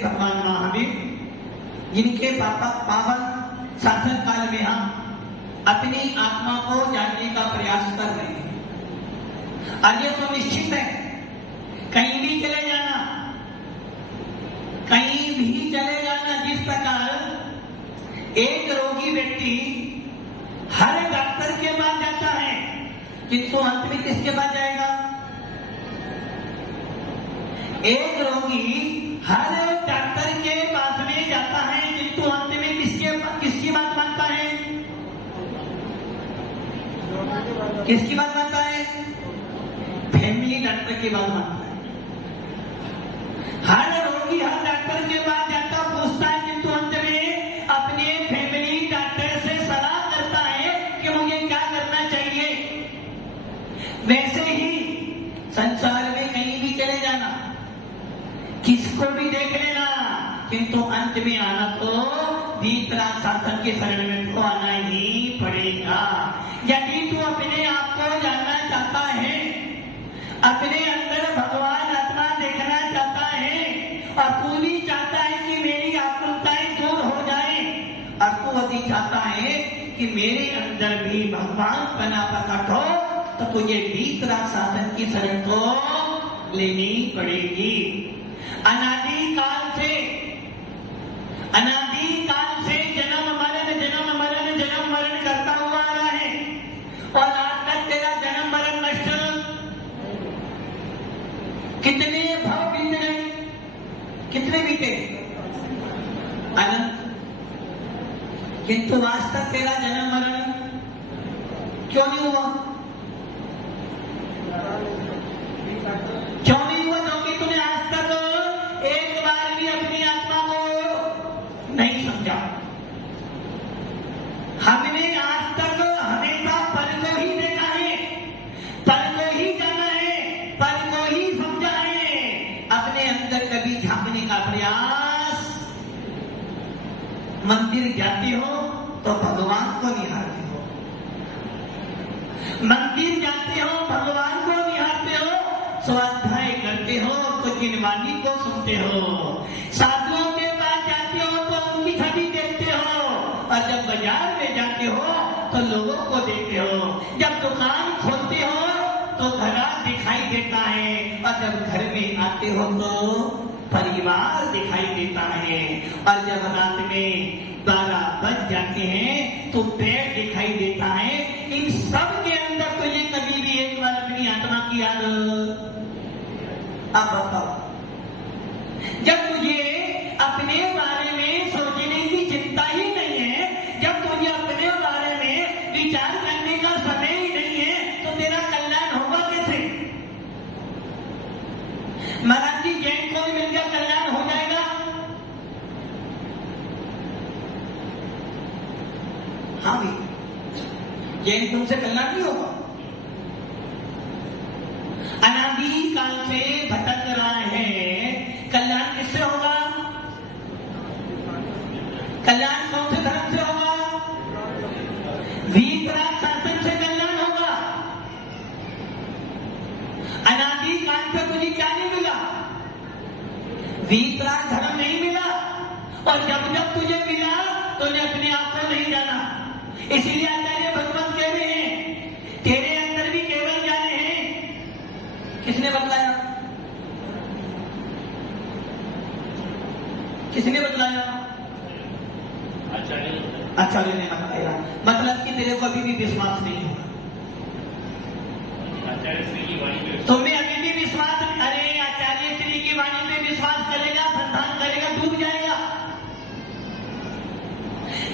भगवान महावीर जिनके पावन शासन काल में हम अपनी आत्मा को जानने का प्रयास कर रहे हैं। और ये तो निश्चित है, कहीं भी चले जाना, कहीं भी चले जाना, जिस प्रकार एक रोगी व्यक्ति हर डॉक्टर के पास जाता है, किंतु अंत में किसके पास जाएगा? एक रोगी हर डॉक्टर के पास में जाता है, किंतु अंत में किसकी बात मानता है? किसकी बात मानता है? फैमिली डॉक्टर की बात मानता है। हर रोगी हर डॉक्टर के पास जाता, पूछता है, किंतु अंत में अपने फैमिली डॉक्टर से सलाह करता है कि मुझे क्या करना चाहिए। वैसे ही संसार में कहीं भी चले जाना, किसको भी देख लेना, किंतु अंत में आना तो वीतराग शासन के शरण में तो आना ही पड़ेगा। यदि तू अपने आप को जानना चाहता है, अपने अंदर भगवान आत्मा देखना चाहता है, और तू भी चाहता है कि मेरी आकुलताएं दूर हो जाए, और तू यदि चाहता है कि मेरे अंदर भी भगवान पना प्रकट हो, तो तुझे वीतराग शासन की शरण को लेनी पड़ेगी। अनादिकाल से जन्म मरण करता हुआ आ रहा है, और आज तक तेरा जन्म मरण नष्ट। कितने भाव बीत गए, कितने बीते? अनंत। किंतु आज तक तेरा जन्म मरण क्यों नहीं हुआ? क्यों नहीं हुआ? क्योंकि तूने आज तक एक बार भी अपनी आत्मा को नहीं समझा। हमने आज तक हमेशा पर को ही देखा है, पर को ही जाना है, पर को ही समझा है। अपने अंदर कभी झांकने का प्रयास। मंदिर जाते हो तो भगवान को निहारते हो, मंदिर जाते हो भगवान को निहारते हो, स्वाध्याय करते हो तो जिनवाणी को सुनते हो, साधुओं के पास जाते हो तो उनकी छवि देखते हो, और जब बाजार में जाते हो तो लोगों को देखते हो, जब दुकान खोलते हो तो घराट दिखाई देता है, और जब घर में आते हो तो परिवार दिखाई देता है, और जब रात में 12 बज जाते हैं तो पेड़ दिखाई देता है। इन सब के अंदर तुझे कभी भी एक बार अपनी आत्मा की याद? अब बताओ, जब तुझे अपने बारे में सोचने की चिंता ही नहीं है, जब तुझे अपने बारे में विचार करने का समय ही नहीं है, तो तेरा कल्याण होगा कैसे? महाराज जी, जैन को भी मिल गया कल्याण हो जाएगा? हाँ भी, जैन तुमसे कल्याण नहीं होगा। अनादि काल से भटक रहा है, कल्याण किससे होगा? कल्याण कौन से धर्म से होगा? वीतराग शासन से कल्याण होगा। मान पे तुझे क्या नहीं मिला? वीतराग धर्म नहीं मिला, और जब जब तुझे मिला तूने अपने आप को नहीं जाना। इसीलिए आचार्य भगवान कह रहे हैं तेरे अंदर भी केवल जाने हैं। किसने बतलाया? किसने बतलाया? आचार्य ने बताया। मतलब कि तेरे को अभी भी विश्वास नहीं होगा। तुम्हें अभी भी विश्वास, अरे आचार्य श्री की वाणी पे विश्वास करेगा, संधान करेगा, डूब जाएगा।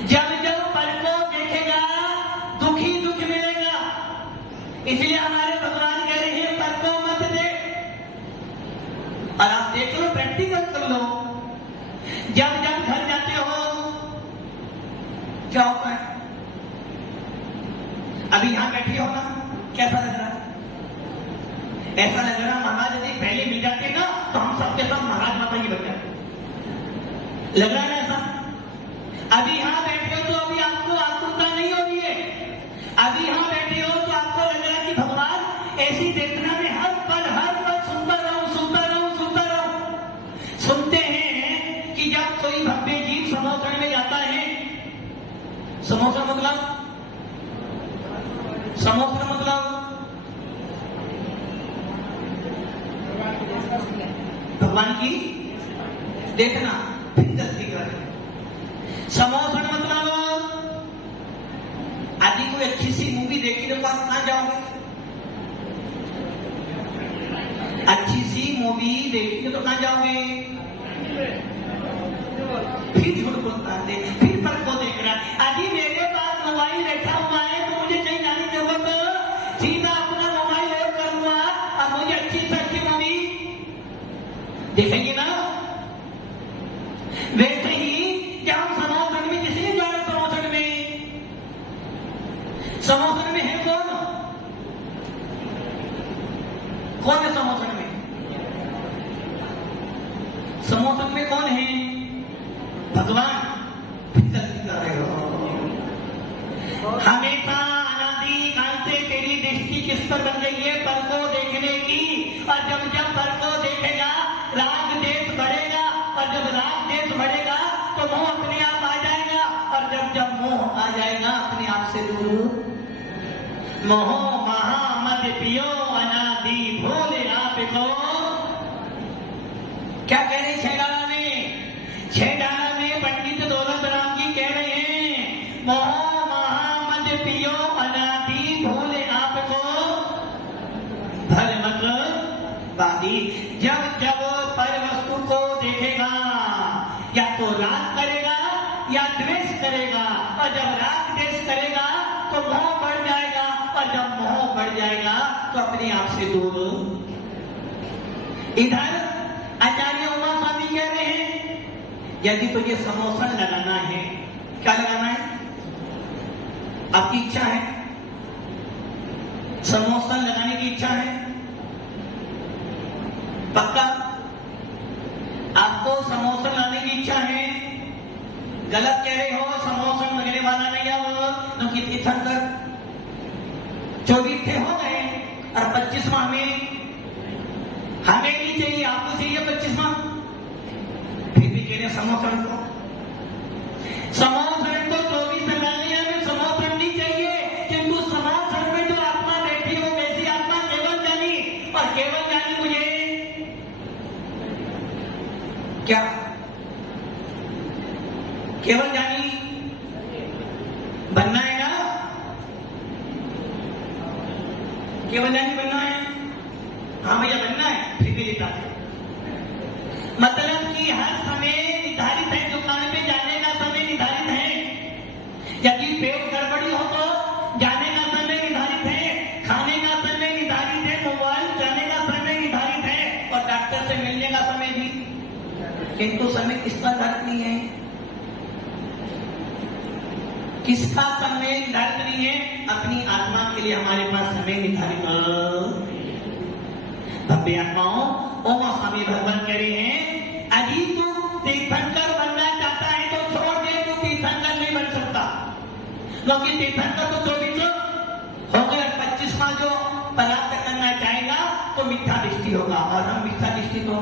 जब जब पर को देखेगा दुख ही दुख मिलेगा। इसलिए हमारे भगवान कह रहे हैं पर को मत दे। और आप देख लो, प्रैक्टिकल कर लो। जब जब घर जाते हो क्या होता है? अभी यहां बैठे हो ना, कैसा लग रहा है? ऐसा लग रहा महाराज यदि पहले मिल जाते ना तो हम सबके सब महाराज माता जी बन जाते। लग रहा है ना ऐसा? अभी यहां बैठे हो तो अभी आपको आतुरता नहीं हो रही है। अभी यहां बैठे हो तो आपको लग रहा है कि भगवान ऐसी चेतना में हर पल सुनता रहूं, सुनता रहूं, सुनता रहूं। सुनते हैं कि जब कोई भव्य जीव समोसन में जाता है, समोसा मतलब भगवान की देखना, फिर गलती कर। समोसन मतलब आदि कोई अच्छी सी मूवी देखी तो आप कहां जाओगे? अच्छी सी मूवी देखी तो कहां जाओगे? फिर झूठ बोलता है, फिर पर को देख रहा है। अभी मेरे पास मोबाइल बैठा हुआ है तो मुझे कहीं जाने की जरूरत, सीधा अपना मोबाइल ऑन करूंगा और मुझे अच्छी से अच्छी मूवी देखेंगे ना। वैसे ही जब हम समोसन में, किसी ने जाना समोसन में है कौन? कौन है समोसन में? समोसन में कौन है? भगवान। गलती कर रहे हो। हमेशा अनादि काल से तेरी दृष्टि किस पर बन गई है? पर को देखने की। और जब जब पर को देखेगा राग देश बढ़ेगा, और जब राग देश बढ़ेगा तो मोह अपने आप आ जाएगा, और जब जब मोह आ जाएगा अपने आप से दूर। मोह महा मद पियो अनादि भोले आपको। क्या कह रहे छेड़ाना में? छेड़ाना में पंडित दौलत राम जी कह रहे हैं मोह महा मद पियो अनादि भोले आपको भल मत बादी। जब जब पर वस्तु को देखेगा या तो राग करेगा या द्वेष करेगा, और जब राग द्वेष करेगा तो मोह बढ़ जाएगा, और जब मोह बढ़ जाएगा तो अपने आप से दूर। इधर आचार्य उमा स्वामी कह रहे हैं यदि तुझे समोसन लगाना है, क्या लगाना है? आपकी इच्छा है, समोसन लगाने की इच्छा है, पक्का आपको समोसन लाने की इच्छा है? गलत कह रहे हो, समोसन लगने वाला नहीं है वो। तो कितनी ठंडक, 24 थे हो गए, और 25वां हमें नहीं चाहिए, आपको चाहिए 25वां। फिर भी कह रहे समोसन को 24 लगाने में समोसन नहीं चाहिए, किंतु समोसन में जो आत्मा बैठी हो वैसी आत्मा केवल जानी। और केवल जानी मुझे क्या? केवल जानी बनना है ना? केवल जानी बनना है? हाँ भैया बनना है, फिर भी लेता है। मतलब कि हर समय निर्धारित है, दुकान पे जाने का समय निर्धारित है। यदि पेट गड़बड़ी हो तो जाने का समय निर्धारित है, खाने का समय निर्धारित है, मोबाइल चलाने का समय निर्धारित है, और डॉक्टर से मिलने का समय भी। किंतु समय किसका निर्धारित नहीं है? किसका समय निर्धारित नहीं है? अपनी आत्मा के लिए हमारे पास समय निर्धारित। भव्य आत्माओं, ओम स्वामी भगवान कह रहे हैं यदि तू तीर्थंकर बनना चाहता है तो छोड़ दे, तू तीर्थंकर नहीं बन सकता, क्योंकि तीर्थंकर तो 24 हो गए। 25वां जो प्राप्त करना चाहेगा तो मिथ्या दृष्टि होगा, और हम मिथ्या दृष्टि तो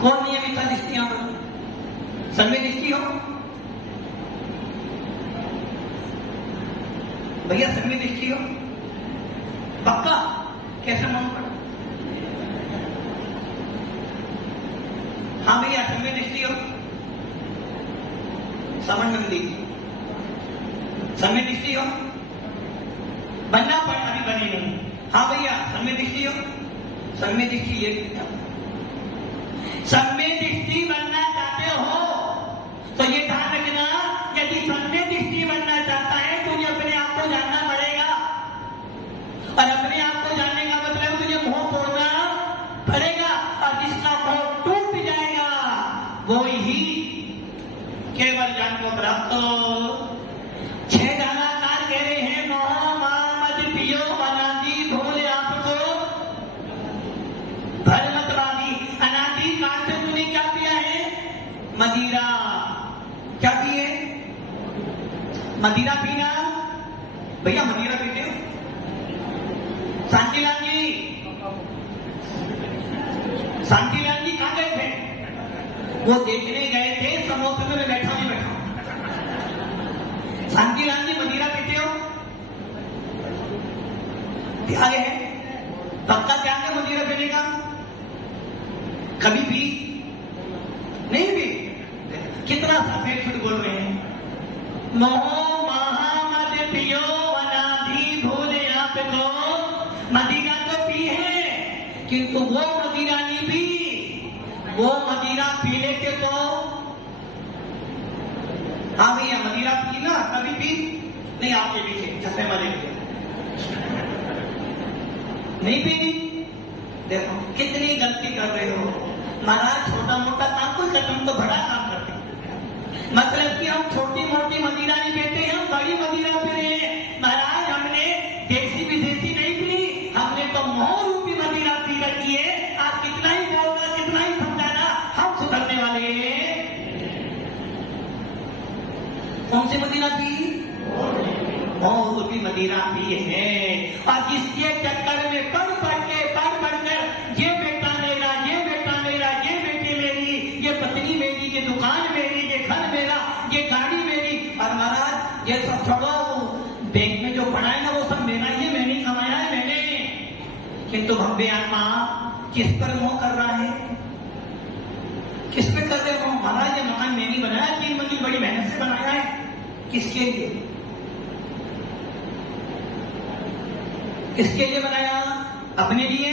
कौन नहीं है मिथ्या दृष्टि यहां पर? सम्यक दृष्टि हो भैया, सम्यक दृष्टि हो पक्का? कैसे मालूम पड़ा? हाँ भैया सम्यक दृष्टि हो, समझ में दीजिए। सम्यक दृष्टि हो बनना पड़, अभी बनी नहीं। हाँ भैया सम्यक दृष्टि हो, सम्यक दृष्टि ये सम्यक दृष्टि बनना चाहते हो तो ये ध्यान रखना, यदि सम्यक दृष्टि बनना चाहता है तो ये अपने आप को जानना पड़ेगा, और अपने आप को जानने का मतलब तुझे मोह तोड़ना पड़ेगा, और जिसका मोह टूट जाएगा वो ही केवल ज्ञान को प्राप्त हो। छह गानाकार कह रहे हैं, मोह मां मद पियो अनादि भूल आपको भर मत बागी। अनादि काल से तूने क्या पिया है? मदिरा। क्या पिए? मदिरा पीना। भैया मदिरा पीते हो? शांतिलाल जी, शांतिलाल जी कहां गए थे? वो देखने गए थे समोसे में बैठा नहीं बैठा। शांतिलाल जी मदिरा पीते हो? त्याग है, पक्का त्याग है मदिरा पीने का? कभी भी नहीं भी? कितना सफेद झूठ बोल रहे हैं। मोह महामद पियो अनादि भूले आपको। मदिरा तो पी है, किंतु वो मदिरा नहीं पी, वो मदिरा पी लेते तो। हाँ भैया मदिरा पी ना, कभी पी नहीं? आपके पीछे चश्मे वाले नहीं पीनी। देखो कितनी गलती कर रहे हो महाराज। छोटा मोटा काम कोई खत्म तो बड़ा काम करते हैं। मतलब कि हम छोटी मोटी मदिरा नहीं पीते, हम बड़ी मदिरा पी रहे हैं महाराज। हमने देसी विदेशी नहीं पी, हमने तो मोह रूपी मदिरा पी रखी है। आप कितना ही बोलना, कितना ही समझाना, हम सुधरने वाले हैं। कौन सी मदिरा पी? मोह रूपी मदिरा पी है। और जिसके चक्कर में पढ़ कर ये बेटा मेरा, ये बेटा मेरा, ये बेटी मेरी, ये पत्नी मेरी, ये दुकान मेरी, ये घर मेरा, ये गाड़ी मेरी। और महाराज ये सब छोड़ो, बैंक में जो पड़ा है ना वो सब मेरा ही है, मैंने कमाया है मैंने। किंतु भव्य आत्मा किस पर मोह कर रहा है? किस पे कर रहे हो महाराज? ये मकान मैंने बनाया, 3 मंजिल बड़ी मेहनत से बनाया है। किसके लिए? किसके लिए बनाया? अपने लिए?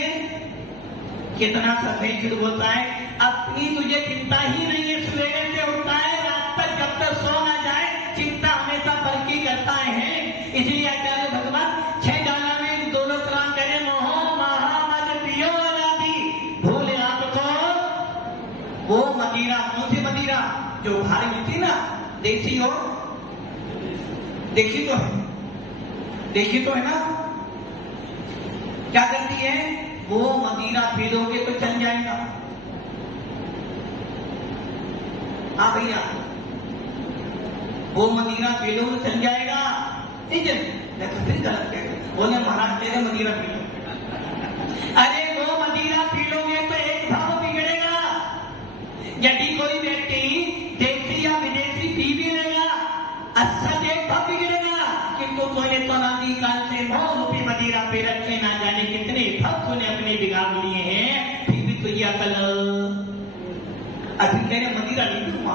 कितना सफेद झूठ बोलता है। अपनी तुझे चिंता ही नहीं है, सवेरे से उठता है रात तक, जब तक सो ना जाए चिंता हमेशा पर की करता है। इसलिए आचार्य भगवान 6 गाना में दोनों क्रांत करे, मोह महामद पियो अनादि भूल आपको। वो मदिरा, कौन सी मदिरा? जो भारी मिलती ना, देसी हो, देखी तो है, देखी तो है ना। क्या करती है? वो मदिरा पी लोगे तो चल जाएगा। हाँ भैया वो मदिरा पी लो तो चल जाएगा। ठीक है, मैं तो फिर गलत कह रहा, बोले महाराज तेरे मदिरा पी लो। अरे वो मदिरा पी लोगे तो एक भाव बिगड़ेगा। यदि कोई व्यक्ति देसी या विदेशी पी भी लेगा, अच्छा एक भाव बिगड़ेगा। किंतु तूने तो अनादि काल से मोह रूपी मदिरा पे रखे, ना जाने कितने भक्त तूने अपने बिगाड़ लिए हैं, फिर भी तुझे अकल। अभी तेरे मदिरा नहीं पीऊंगा,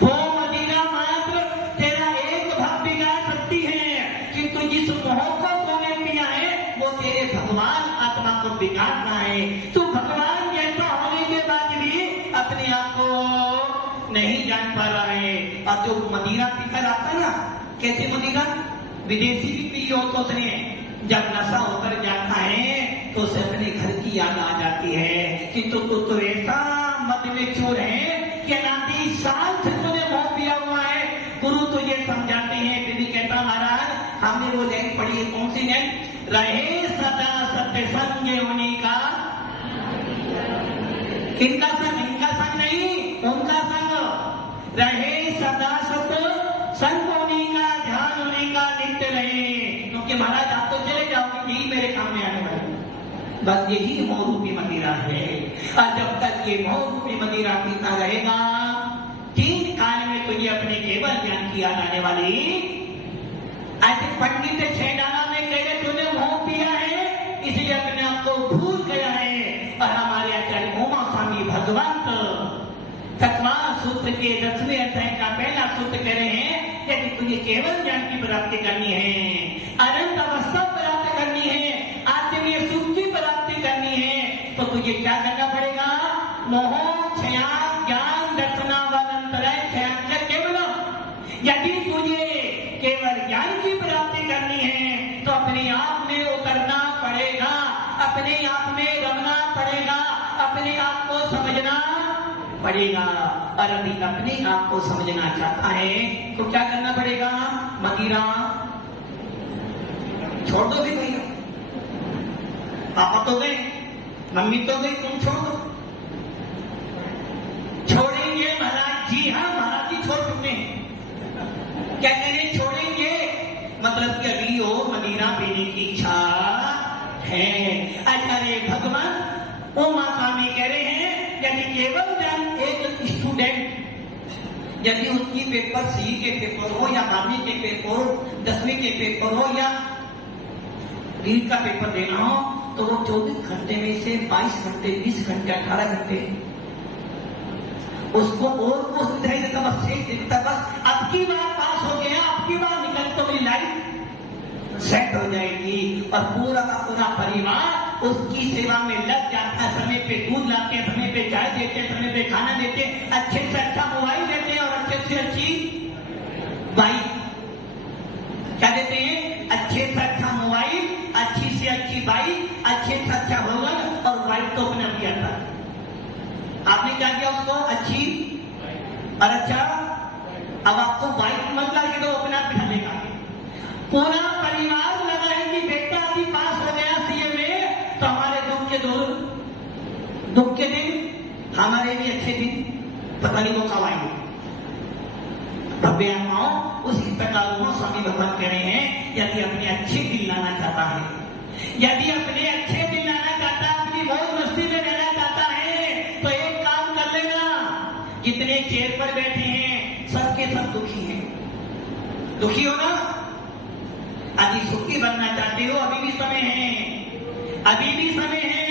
वो मदिरा मात्र तेरा एक भाव बिगाड़ सकती है। किंतु जिस मोह को तूने पिया है वो तेरे भगवान आत्मा को बिगाड़ना है। तू भगवान जैसा होने के बाद भी अपने आप को नहीं जान पा रहा है। और जो मदिरा पीकर आता ना, कैसे मदिरा? विदेशी भी पी हो तो उसने जब नशा उतर जाता है तो उसे अपने घर की याद आ जाती है। किंतु तो ऐसा मद में चोर है कि अनादि साल से तूने मोह पिया हुआ है। गुरु तो ये समझाते हैं, फिर भी कहता महाराज हमने वो लाइन पढ़ी है, कौन सी लाइन? रहे सदा सत्य संग होने का। किनका संग? इनका संग नहीं, उनका संग। रहे सदा सत्य संग होने का, ध्यान होने का, नित्य रहे। क्योंकि महाराज आप तो चले जाओगे, यही मेरे काम में आने वाले। बस यही मोह रूपी मदिरा है। और जब तक ये मोह रूपी मदिरा पीता रहेगा, 3 काल में तुझे अपने केवल ज्ञान की याद आने वाली। ऐसे पंडित 6 डाला में कह रहे तूने मोह पिया है, इसलिए अपने आप को भूल गया है। और हमारे आचार्य उमा स्वामी भगवंत तत्वान सूत्र के 10वें अध्याय का पहला सूत्र कह रहे हैं, यदि तुझे केवल ज्ञान की प्राप्ति करनी है, अनंत अवस्था प्राप्त करनी है, आत्मीय सुख की प्राप्ति करनी है, तो तुझे क्या करना पड़ेगा? मोह क्षया ज्ञान दर्शनावनंतरय क्षया केवलम। यदि तुझे केवल ज्ञान की प्राप्ति करनी है तो अपने आप में उतरना पड़ेगा, अपने आप में रमना पड़ेगा, अपने आप को समझना पड़ेगा। और अभी अपने आप को समझना चाहता है तो क्या करना पड़ेगा? मदिरा छोड़ दो भी भैया, पापा तो गए, मम्मी तो गई, तुम छोड़ दो। छोड़ेंगे महाराज जी? हाँ महाराज जी छोड़ चुके हैं। क्या कह रहे छोड़ेंगे? मतलब कि अभी वो मदिरा पीने की इच्छा है। अरे भगवान उमा स्वामी कह रहे हैं, यदि केवल ज्ञान एक स्टूडेंट, यदि उसकी पेपर सीई के पेपर हो या 12वीं के पेपर हो, 10वीं के पेपर हो या रीट का पेपर देना हो, तो वो 24 घंटे में से 22 घंटे, 20 घंटे, 18 घंटे उसको और वो सुविधाई देता, बस सेठ देता, बस अब की बार पास हो गया, अब की बार निकल तो मेरी लाइफ सेट हो जाएगी। और पूरा का पूरा परिवार उसकी सेवा में लग जाता है। समय पे दूध लाते, समय पे चाय देते, समय पे खाना देते, अच्छे से अच्छा मोबाइल देते और अच्छे से अच्छी बाइक। क्या देते हैं? अच्छे से अच्छा मोबाइल, अच्छी से अच्छी बाइक, अच्छे से अच्छा भोजन, और बाइक तो अपने दिया था। आपने क्या किया उसको? अच्छी और अच्छा। अब आपको बाइक मत ला के दो, अपने आप बिठा लेगा। पूरा परिवार लगा है कि बेटा अभी पास हो गया सीए में, तो हमारे दुख के दिन, हमारे भी अच्छे दिन पता नहीं वो कब आएंगे। भव्य आत्माओं, उसी प्रकार स्वामी भगवान कह रहे हैं, यदि अपने अच्छे दिन लाना चाहता है, यदि अपने अच्छे दिन लाना चाहता है, अपनी मौज मस्ती में रहना चाहता है, तो एक काम कर लेना। जितने चेयर पर बैठे हैं सबके सब दुखी हैं, दुखी हो ना? यदि सुखी बनना चाहते हो, अभी भी समय है, अभी भी समय है,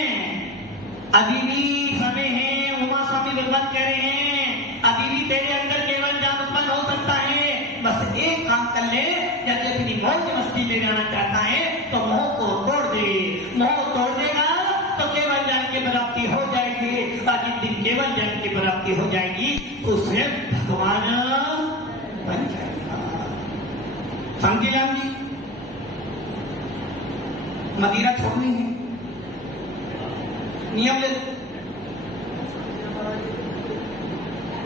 अभी भी समय है। उमा स्वामी भगवान कह रहे हैं, अभी भी तेरे अंदर केवल ज्ञान उत्पन्न हो सकता है। बस एक काम कर ले, यदि अपनी मौज मस्ती में रहना चाहता है तो मोह को तोड़ दे। मोह तोड़ देगा तो केवल ज्ञान की प्राप्ति हो जाएगी। और जिस दिन केवल ज्ञान की प्राप्ति हो जाएगी तो स्वयं भगवान बन जाएगा। समझे राम जी? मदिरा छोड़नी है, नियम ले लो,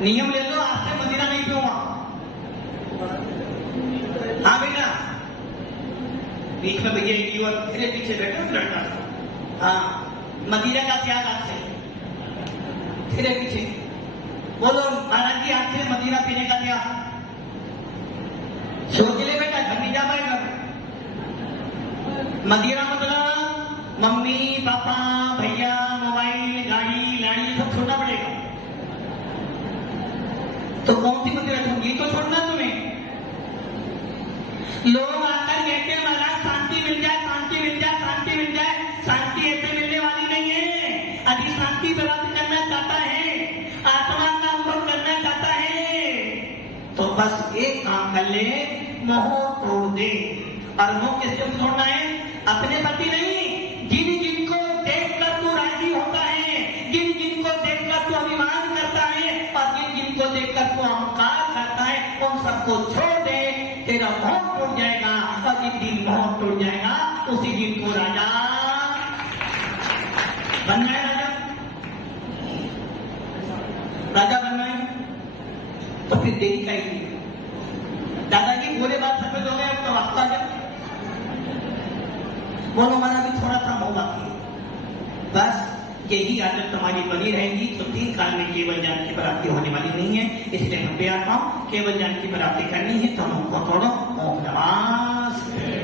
नियम ले लो, आपसे मदिरा नहीं पीऊंगा। हाँ बेटा, बीच में भैया एक युवक मेरे पीछे बैठा लड़का था, हाँ मदिरा का त्याग आज से, फिर पीछे बोलो महाराज जी आज से मदिरा पीने का त्याग। सोच ले बेटा, घर नहीं जा पाएगा। मदिरा मतलब मम्मी पापा भैया मोबाइल गाड़ी लाड़ी सब छोड़ना पड़ेगा। तो कौन सी मदिरा छोड़नी? तो छोड़ना तुम्हें। लोग आकर कहते हैं महाराज शांति मिल जाए, शांति मिल जाए, शांति मिल जाए। शांति ऐसे मिलने वाली नहीं है। यदि शांति प्राप्त करना चाहता है, आत्मा का अनुभव करना चाहता है, तो बस एक काम कर ले, मोह तोड़ दे। और मोह किससे तोड़ना है? अपने प्रति नहीं, जिन जिनको देखकर तू राजी होता है, जिन जिनको देखकर तू अभिमान करता है, और जिन जिनको देखकर तू अहंकार करता है, उन सबको छोड़ दे, तेरा मोह टूट जाएगा। और जिस दिन मोह टूट जाएगा उसी दिन को राजा बनना है। राजा बनना है तो फिर देरी का ही दादाजी बोले बात समझ हो गए, अब तो वापस आ जाए। बोलो हमारा भी थोड़ा सा मोह बाकी है। बस यही आदत तुम्हारी बनी रहेगी तो 3 काल में केवल ज्ञान की प्राप्ति होने वाली नहीं है। इसलिए हम पे आता हूं, केवल ज्ञान की प्राप्ति करनी है तो हमको तोड़ो। ओम नमः शिवाय।